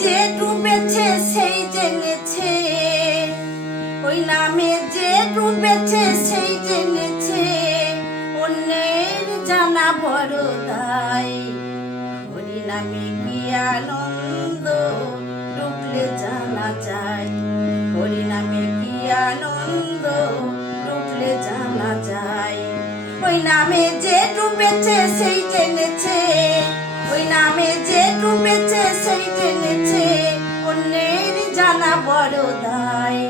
যে ডুবেছে সেই জেনেছে, ওই নামে যে ডুবেছে সেই জেনেছে, অন্যের জানা বড় দায়। হরি নামে কি আনন্দ, ডুবলে জানা যায়। হরি নামে কি আনন্দ, ডুবলে জানা যায়। ওই নামে যে ডুবেছে সেই জেনেছে, ওই নামে যে ডুবেছে সেই জেনেছে, অন্যের জানা বড় দায়।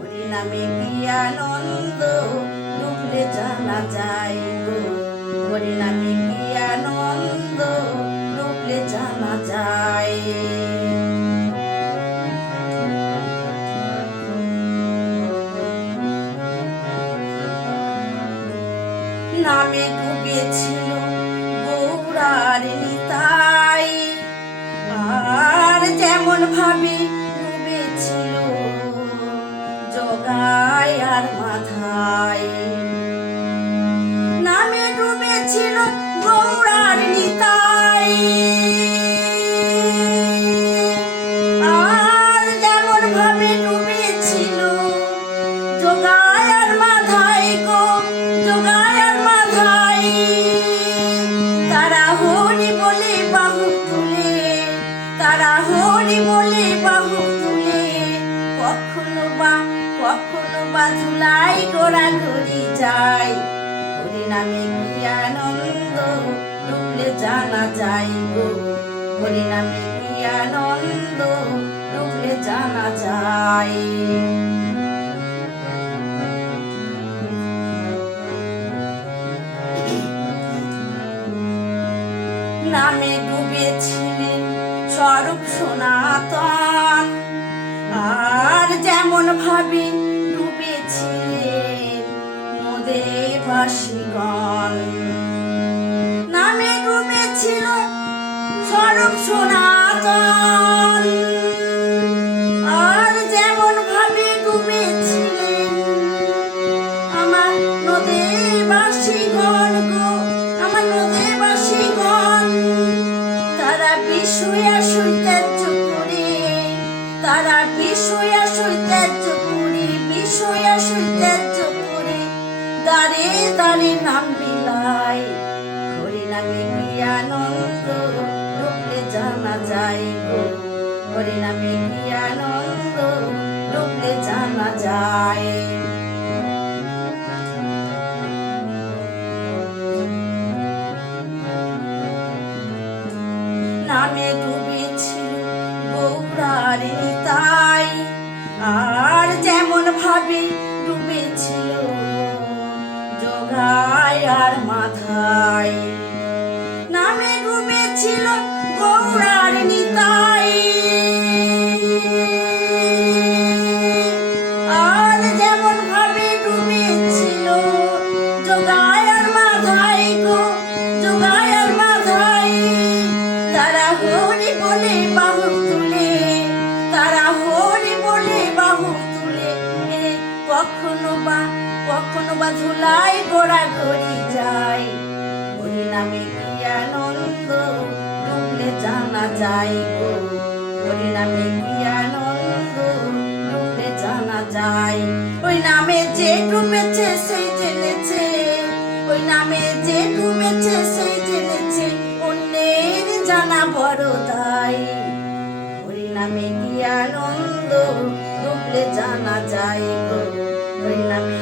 হরি নামে কি আনন্দ, ডুবলে জানা যায় গো। হরি নামে কি আনন্দ, ডুবলে জানা যায়। নামে ডুবেছিল গৌরার নিতাই, আর যেমন ভাবে ডুবেছিল জগাই আর মাথায়। নামে ডুবেছিল গৌরার নিতাই, আর যেমন ভাবে ডুবেছিল জগাই আর মাথায় গো, জগাই আর মাথায়। তারা হরি বলে বাহু তুলে, তারা হরি বলে বাহু তুলে, কখনো বা ধুলাই গোড়াগড়ি যায়। হরি নামে কি আনন্দ, ডুবলে জানা যায় গো। হরি নামে কি আনন্দ, ডুবলে জানা যায়। নামে ডুবেছিলেন স্বরূপ সনাতন, আর যেমন ভাবে ডুবেছিলেন মোদেবাসীগণ। নামে ডুবেছিল স্বরূপ সনাতন, আর যেমন ভাবে ডুবেছিলেন আমার নদেবাসীগণ গো, আমার নদেবাসীগণ। তারা বিষয় আসল ত্যায্য করে, তারা বিষয় আসল ত্যায্য করে, বিষয় আসল ত্যায্য করে দাঁড়ে দাঁড়ে নাম বিলায়। হরি নামে কি আনন্দ, ডুবলে জানা যায় গো। হরি নামে কি আনন্দ, ডুবলে জানা যায়। নামে ডুবেছিল গৌরার নিতাই, আর যেমন ভাবে ডুবেছিল জগাই আর মাথায়। নামে ডুবেছিল গৌরার নিতাই, আর যেমন ভাবে ডুবেছিল জগাই আর মাথায় গো, জগাই আর মাথায়। তারা হরি বলে বাহু তুলে, তারা হরি বলে বাহু তুলে, কখনো বা ধুলাই গোড়াগড়ি যায়। হরি নামে কি আনন্দ, ডুবলে জানা যায় গো। হরি নামে কি আনন্দ, ডুবলে জানা যায়। ওই নামে যে ডুবেছে সেই জেনেছে, ওই নামে যে ডুবেছে সেই জেনেছে, অন্যের জানা বড় দায়। হরি নামে কি আনন্দ, ডুবলে জানা যায় গো। হরি নামে